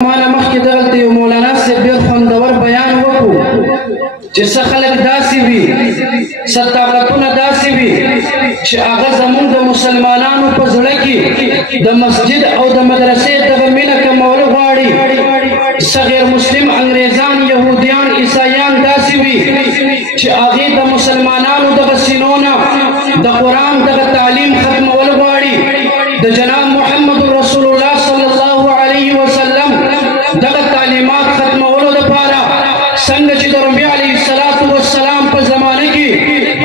مانا مخی دغلتی و مولانا سے بیر خوندور بیان وکو چه خلق داسی بی ستاقتون داسی بی چه آغا زمون دا مسلمانانو پا زڑکی دا مسجد او دا مدرسے دغمین کمولو غاڑی صغیر مسلم انگریزان یہودیان عیسائیان داسی بی چه آغی دا مسلمانانو دا سینونا دا قرآن دا تعلیم ختم والغاڑی دا جناب محمد رسول اللہ صلی اللہ علیہ وسلم دا تعلیمات ختم والو دا پارا سنگ چی دا ربی علیہ السلام پا زمانے کی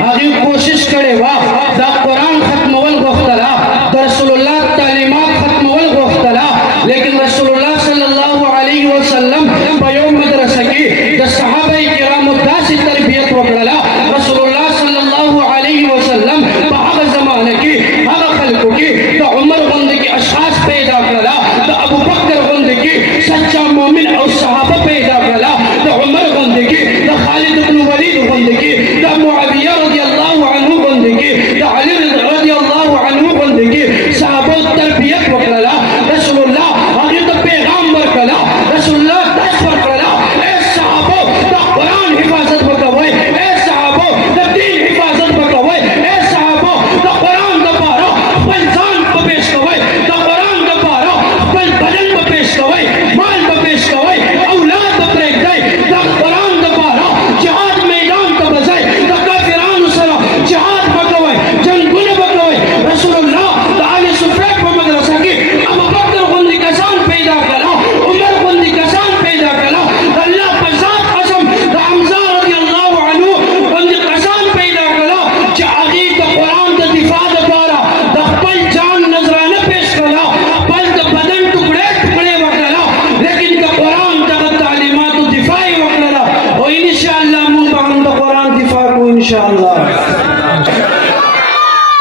آغی کوشش کرے واہ دا قرآن ختم والغختلا دا رسول اللہ تعلیمات ختم والغختلا لیکن رسول اللہ صلی اللہ علیہ وسلم پا یوم مدرسہ کی دا صحابہ کرام داسی تربیت وکڑلا رسول اللہ صلی اللہ علیہ وسلم پا آغا زمانے کی آغا خلقوں کی دا عمر غند کی اشخاص پیدا کرلا دا ابو بکر غند کی سچا مومن اور صحابہ پیدا کرلا دا عمر غند کی دا خالد بن ولید غند کی دا معاویہ رضی اللہ عنہ غند کی دا علی رضی اللہ عنہ غند کی صحابہ تربیت وکڑلا رسول اللہ آگے دا پیغام برکلا رسول اللہ دس برکلا اے صحابہ دا قرآن حفاظت بکوئے اے صحابہ دا دین حفاظت بکوئے اے صحابہ دا قرآن دا پارا اپن زان پا پیش کوئے دا قرآن دا پارا اپن بدن پا پیش کوئے مال پا پیش کوئے اولاد پا پریک دائے دا قرآن دا پارا جہاد میدان کا بزائے دا کافران سرا جہاد بکوئے جنگون بکوئے رسول اللہ دا آل سفریق پا مدرسہ کی ابو بکر غندی کسان پیدا کرا عمر غندی کسان پیدا کرا اللہ پسات قسم دا حمزہ رضی اللہ عنہ غندی کسان پیدا کرا جاگی دا قرآن دا دفاع دا پارا دا پل جان نظرانہ پیش کرا پل دا بدن ٹکڑے وکرلا لیکن دا قرآن دا تعلیمات و دفاعی وکرلا و انشاءاللہ منگا ہم دا قرآن دفاع کو انشاءاللہ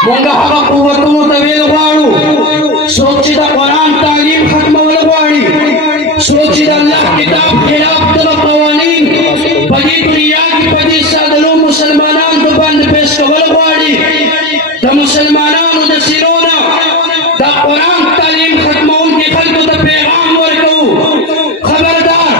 منگا حقا قوتوں طویل غاڑو سوچی دا قرآن تعلیم ختم والغاڑی سوچی دا اللہ کتاب خلاف دا قوانین پدی دنیا کی پدی سادلو مسلمانان دا بند پیش کا والغاڑی دا مسلمانان دا سیرونا دا قرآن تعلیم ختم ان کی خلق دا پیغام ورکو خبردار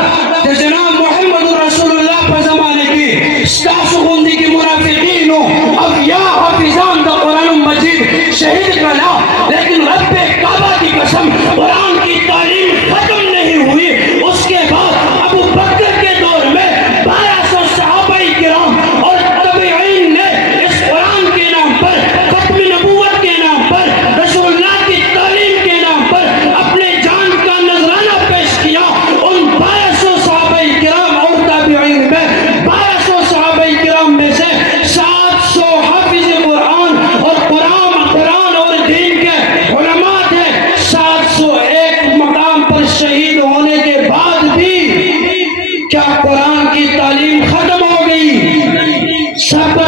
دا جناب محمد رسول اللہ پا زمانے کی ستاسو غندی کی مرافقینو اب یا حافظان دا قرآن مجید شہید کلا لیکن رب کعبہ کی قسم قرآن کی تعلیم ختم نہیں ہوئی اس کے بعد ابو بکر کے دور میں 1200 صحابہ کرام اور تابعین نے اس قرآن کے نام پر ختم نبوت کے نام پر رسول اللہ کی تعلیم کے نام پر اپنے جان کا نذرانہ پیش کیا ان 1200 صحابہ کرام اور تابعین میں 1200 صحابہ کرام میں سے 700 حافظ قرآن اور قرآن اور دین کے علماء تھے 701 مقام پر شہید ہونے کے بعد بھی کیا قرآن کی تعلیم ختم ہو گئی؟ سب